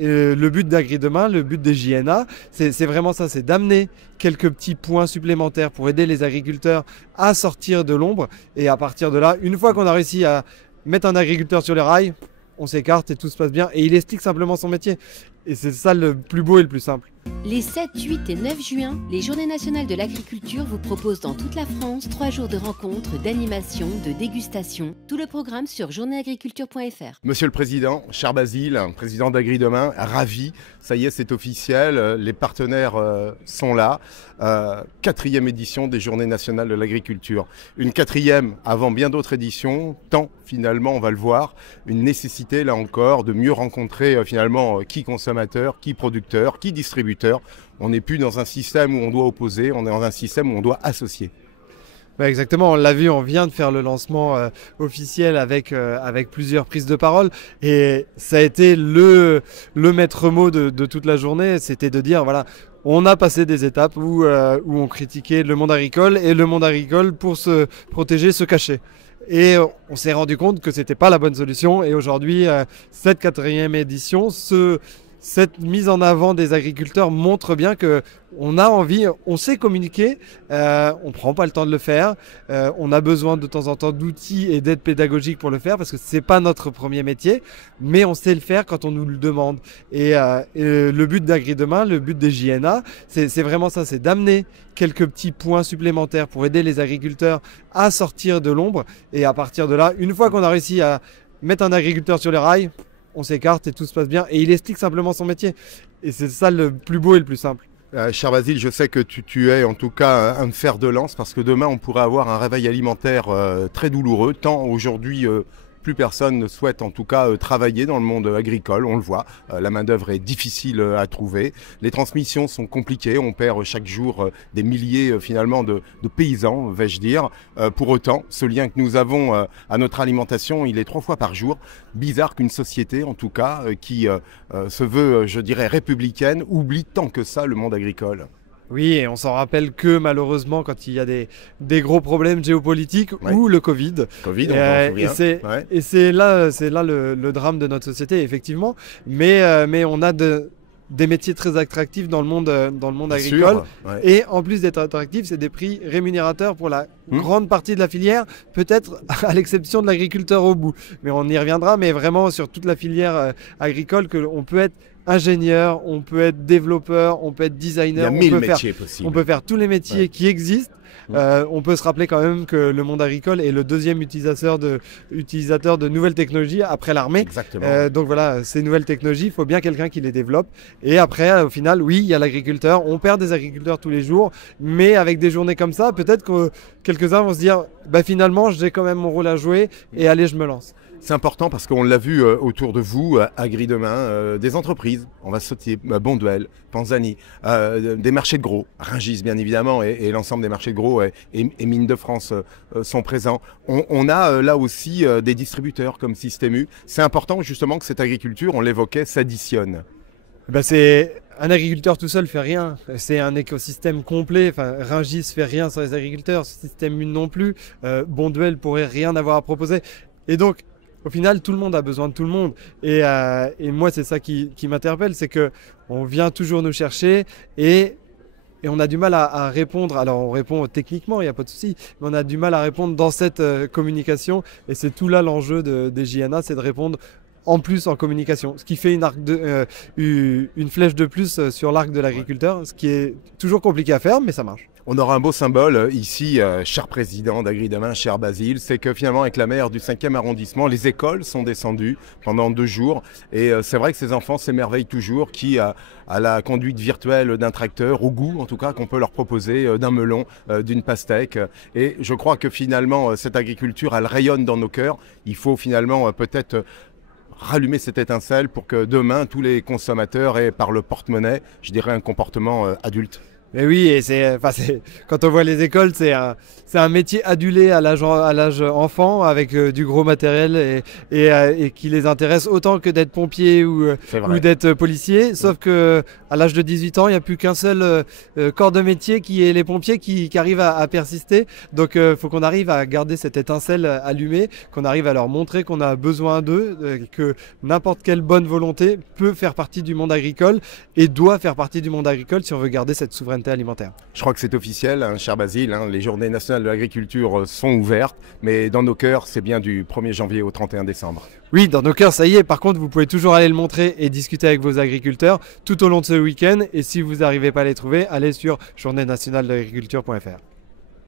Le but d'Agri Demain, le but des JNA, c'est vraiment ça, c'est d'amener quelques petits points supplémentaires pour aider les agriculteurs à sortir de l'ombre. Et à partir de là, une fois qu'on a réussi à mettre un agriculteur sur les rails, on s'écarte et tout se passe bien. Et il explique simplement son métier. Et c'est ça le plus beau et le plus simple. Les 7, 8 et 9 juin, les Journées nationales de l'agriculture vous proposent dans toute la France 3 jours de rencontres, d'animation, de dégustation. Tout le programme sur journéeagriculture.fr. Monsieur le Président, cher Basile, président d'Agri Demain, ravi, ça y est, c'est officiel, les partenaires sont là. 4e édition des Journées nationales de l'agriculture. Une 4e avant bien d'autres éditions, tant finalement, on va le voir, une nécessité là encore de mieux rencontrer finalement qui consommateur, qui producteur, qui distributeur. On n'est plus dans un système où on doit opposer, on est dans un système où on doit associer. Ouais, exactement, on l'a vu, on vient de faire le lancement officiel avec plusieurs prises de parole et ça a été le maître mot de toute la journée, c'était de dire voilà, on a passé des étapes où on critiquait le monde agricole et le monde agricole pour se protéger, se cacher. Et on s'est rendu compte que c'était pas la bonne solution et aujourd'hui, cette 4e édition, cette mise en avant des agriculteurs montre bien que on a envie, on sait communiquer, on prend pas le temps de le faire, on a besoin de temps en temps d'outils et d'aide pédagogique pour le faire parce que c'est pas notre premier métier, mais on sait le faire quand on nous le demande. Et le but d'Agri Demain, le but des JNA, c'est vraiment ça, c'est d'amener quelques petits points supplémentaires pour aider les agriculteurs à sortir de l'ombre. Et à partir de là, une fois qu'on a réussi à mettre un agriculteur sur les rails, on s'écarte et tout se passe bien. Et il explique simplement son métier. Et c'est ça le plus beau et le plus simple. Cher Basile, je sais que tu es en tout cas un fer de lance parce que demain on pourrait avoir un réveil alimentaire très douloureux. Tant aujourd'hui, plus personne ne souhaite en tout cas travailler dans le monde agricole, on le voit. La main-d'œuvre est difficile à trouver. Les transmissions sont compliquées. On perd chaque jour des milliers finalement de paysans, vais-je dire. Pour autant, ce lien que nous avons à notre alimentation, il est 3 fois par jour. Bizarre qu'une société, en tout cas, qui se veut, je dirais, républicaine, oublie tant que ça le monde agricole. Oui, et on s'en rappelle que malheureusement quand il y a des gros problèmes géopolitiques ou le Covid. Covid, on s'en souvient. Et c'est là le drame de notre société, effectivement. Mais on a des métiers très attractifs dans le monde agricole. Et en plus d'être attractifs, c'est des prix rémunérateurs pour la grande partie de la filière, peut-être à l'exception de l'agriculteur au bout. Mais on y reviendra, mais vraiment sur toute la filière agricole, on peut être ingénieur, on peut être développeur, on peut être designer. Il y a 1000 métiers possibles. On peut faire tous les métiers qui existent. On peut se rappeler quand même que le monde agricole est le 2e utilisateur de nouvelles technologies après l'armée. Exactement. Donc voilà, ces nouvelles technologies, il faut bien quelqu'un qui les développe. Et après, au final, oui, il y a l'agriculteur. On perd des agriculteurs tous les jours. Mais avec des journées comme ça, peut-être que quelques-uns vont se dire finalement, j'ai quand même mon rôle à jouer et allez, je me lance. C'est important parce qu'on l'a vu autour de vous, Agri Demain, des entreprises, on va sauter Bonduelle, Panzani, des marchés de gros, Rungis bien évidemment et l'ensemble des marchés de gros et Mines de France sont présents. On a là aussi des distributeurs comme Système U. C'est important justement que cette agriculture, on l'évoquait, s'additionne. C'est un agriculteur tout seul fait rien. C'est un écosystème complet. Enfin, Rungis fait rien sans les agriculteurs. Système U non plus. Bonduelle pourrait rien avoir à proposer. Et donc, au final, tout le monde a besoin de tout le monde. Et moi, c'est ça qui m'interpelle, c'est qu'on vient toujours nous chercher et on a du mal à répondre. Alors, on répond techniquement, il n'y a pas de souci, mais on a du mal à répondre dans cette communication. Et c'est tout là l'enjeu des JNA, c'est de répondre en plus en communication, ce qui fait une flèche de plus sur l'arc de l'agriculteur, ce qui est toujours compliqué à faire, mais ça marche. On aura un beau symbole ici, cher président d'Agri Demain, cher Basile, c'est que finalement avec la maire du 5e arrondissement, les écoles sont descendues pendant 2 jours et c'est vrai que ces enfants s'émerveillent toujours à la conduite virtuelle d'un tracteur, au goût en tout cas qu'on peut leur proposer d'un melon, d'une pastèque et je crois que finalement cette agriculture elle rayonne dans nos cœurs, il faut finalement peut-être rallumer cette étincelle pour que demain tous les consommateurs aient par le porte-monnaie, je dirais un comportement adulte. Mais oui, et quand on voit les écoles, c'est un métier adulé à l'âge enfant, avec du gros matériel et qui les intéresse autant que d'être pompier ou d'être policier. Sauf que à l'âge de 18 ans, il n'y a plus qu'un seul corps de métier qui est les pompiers qui arrivent à persister. Donc il faut qu'on arrive à garder cette étincelle allumée, qu'on arrive à leur montrer qu'on a besoin d'eux, que n'importe quelle bonne volonté peut faire partie du monde agricole et doit faire partie du monde agricole si on veut garder cette souveraineté alimentaire. Je crois que c'est officiel, hein, cher Basile, hein, les journées nationales de l'agriculture sont ouvertes, mais dans nos cœurs, c'est bien du 1er janvier au 31 décembre. Oui, dans nos cœurs, ça y est. Par contre, vous pouvez toujours aller le montrer et discuter avec vos agriculteurs tout au long de ce week-end. Et si vous n'arrivez pas à les trouver, allez sur journée nationale de l'agriculture.fr.